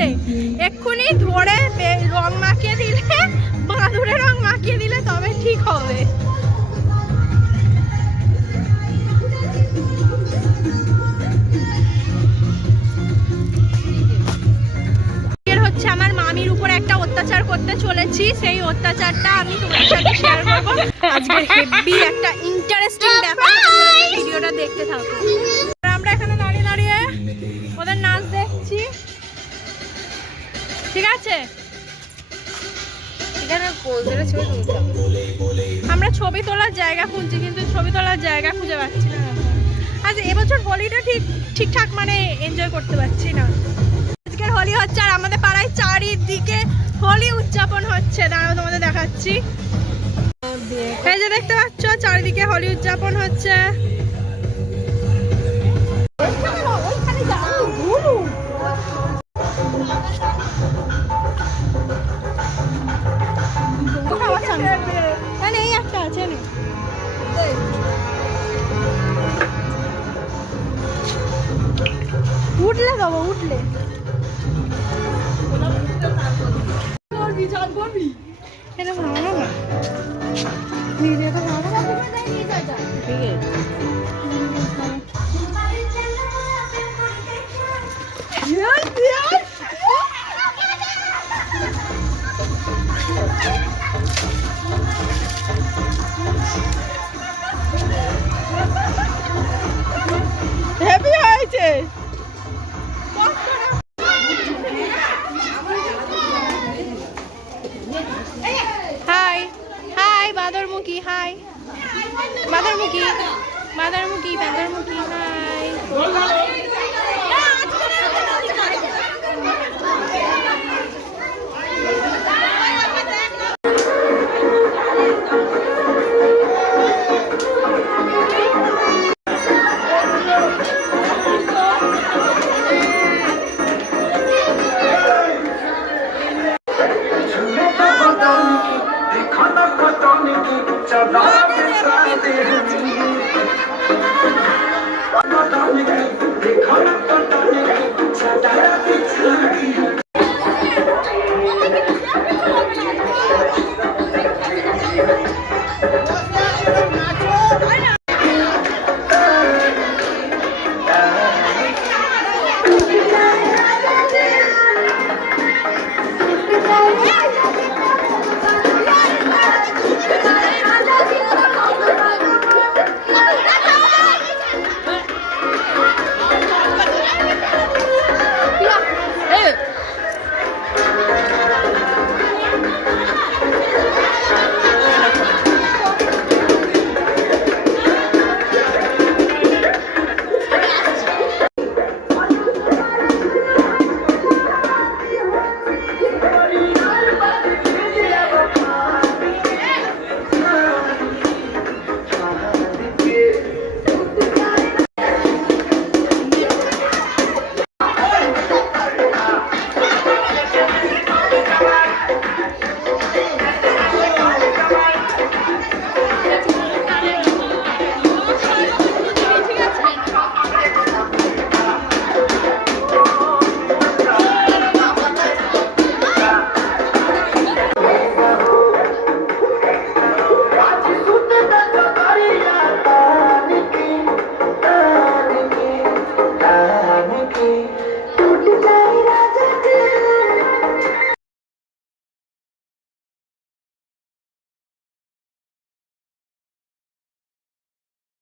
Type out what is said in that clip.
আছে, এক্ষুনি ধরে রং মাখিয়ে দিলে, বাঁদুরে রং মাখিয়ে দিলে তবে ঠিক হবে। হচ্ছে আমার মামির উপর একটা অত্যাচার করতে চলেছি, সেই অত্যাচারটা আমি তোমাদের সাথে শেয়ার করবো। আজকে হেভি একটা ইন্টারেস্টিং ব্যাপার, ভিডিওটা দেখতে থাকো। আমরা এখানে দাঁড়িয়ে দাঁড়িয়ে ওদের নাচ দেখছি, ঠিক আছে? আমরা ছবি তোলার জায়গা খুঁজছি, কিন্তু ছবি তোলার জায়গা খুঁজে পাচ্ছি না। আজ এবছর হোলিটা ঠিকঠাক মানে এনজয় করতে পারছি না। আজকের হোলি হচ্ছে আর আমাদের পাড়ায় চারিদিকে হোলি উদযাপন হচ্ছে। দাঁড়াও তোমাদের দেখাচ্ছি, এই যে দেখতে পাচ্ছ চারিদিকে হোলি উদযাপন হচ্ছে। এই একটা আছে, উঠলে দেবো, উঠলে এটা ভালো না, ভিডিওটা ভালো না, ঠিক আছে। হেভি হয়েছে। হাই হাই বাঁদরমুখী, হাই বাঁদরমুখী, বাঁদরমুখী, বাঁদরমুখী, হাই। Yeah.